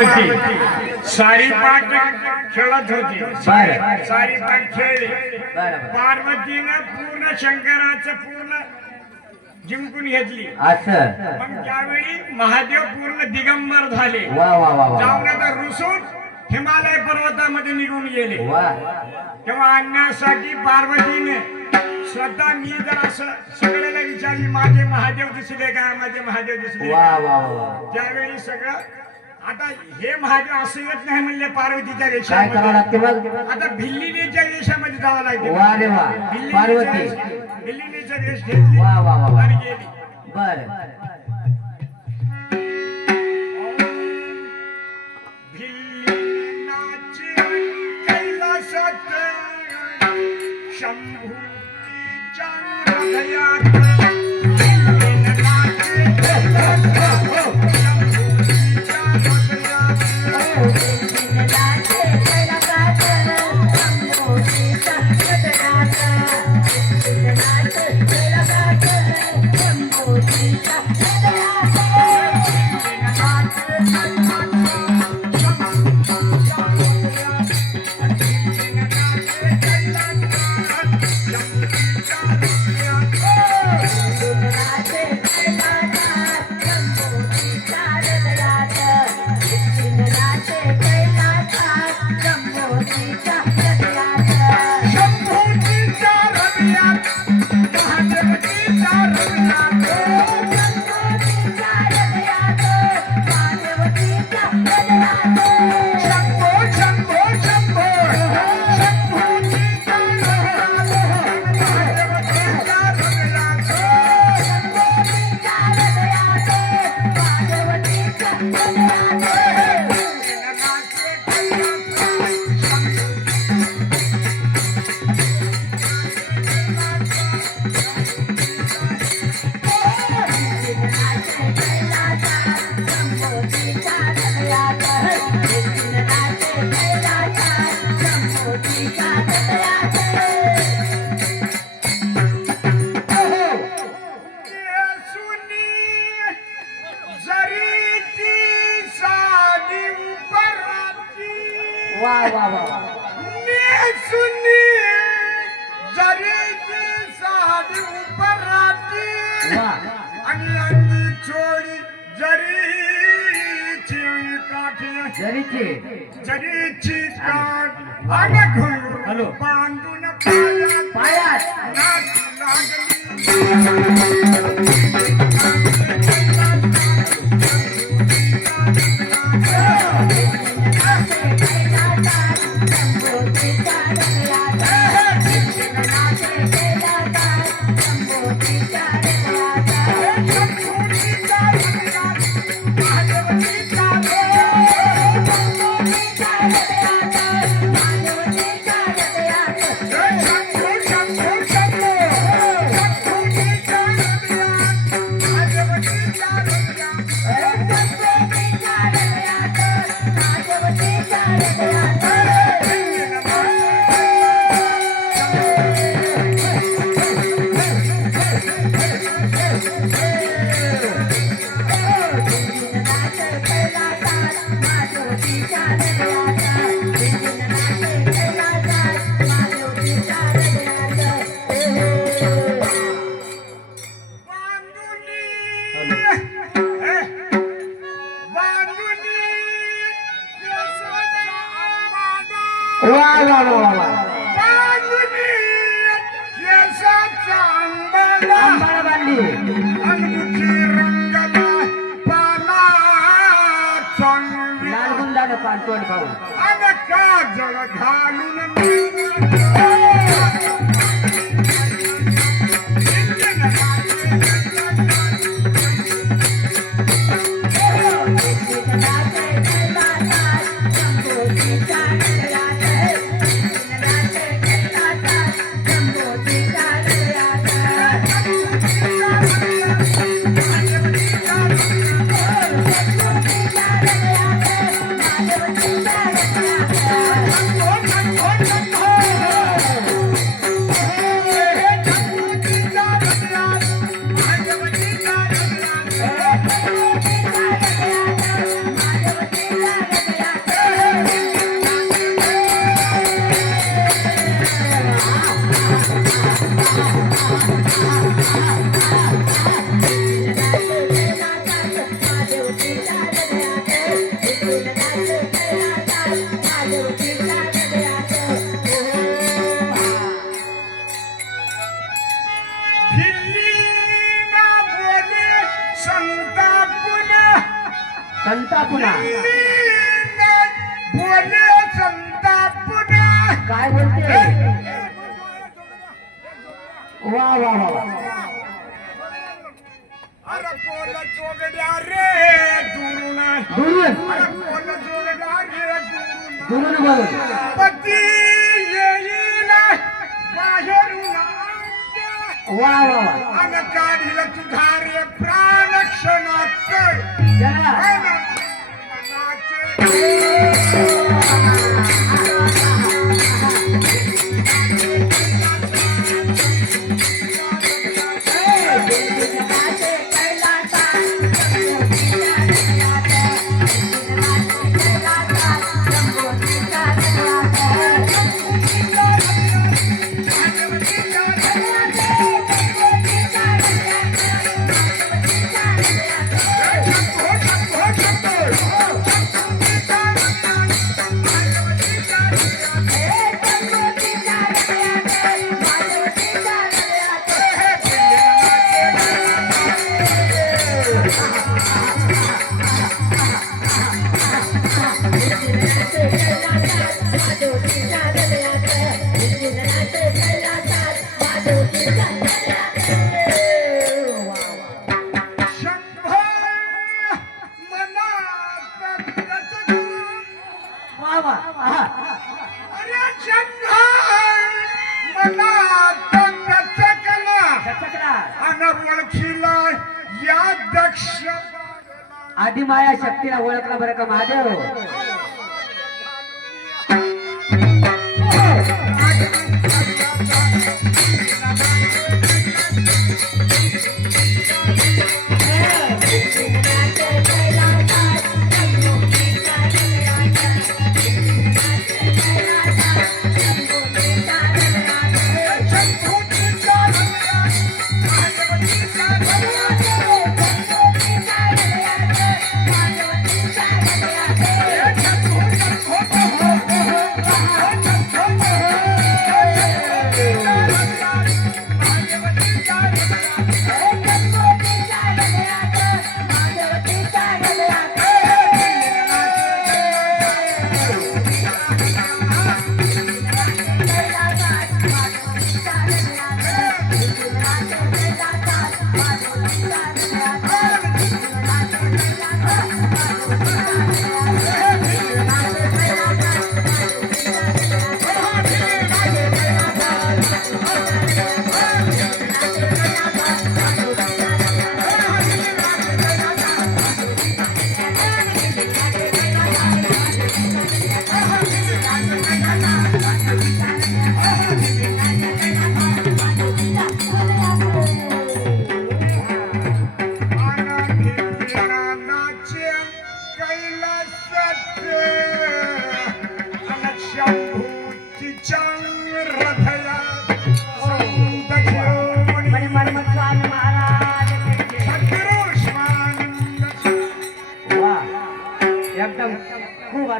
होती सारीपाट खेळत होती. बरं. सारीपाट खेळले. पार्वतीनं पूर्ण शंकराचं पूर्ण जिंकून घेतली. मग त्यावेळी महादेव पूर्ण दिगंबर झाले. जाऊन आता रुसून हिमालय पर्वतामध्ये निघून गेले. तेव्हा आणण्यासाठी पार्वतीने स्वतः मी जर असं सगळ्याला विचारली माझे महादेव दिसले का? माझे महादेव दिसले त्यावेळी सगळं आता हे महादेव असं येत नाही म्हणले पार्वतीच्या काय करावं रेषामध्ये लागते आता भिल्लीनीच्या रेषामध्ये जावं लागते वा रे वा. पार्वती. रेष- भिल्लीनीच्या रेष घेतली वा वा वा वा. आणि गेली. बर. भिल्लीनाची कैलासात शंभूच्या हृदयात भिल्लीनाची शंभूच्या जरीची जरीची काठ आणि घुंगरू हॅलो. बांधून पायात पायात. नाच लागली. वा वा वा वा वा बांधली लाल गुंडानं खाऊन घालून बोलली बोले संता पुन्हा काय बोलते? वा वा वा वा. अरे बोल चोगड्या रे? दुरून बोल. वा वा वा. काढील तुझा रे प्राण क्षणात. वा वा आधी माया शक्तीला ओळखला बरं का महादेव?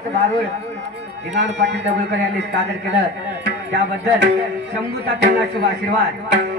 भारूड दिनान पाटील दबळकर यांनी सादर केलं. त्याबद्दल शंभू तात्यांना शुभ आशीर्वाद.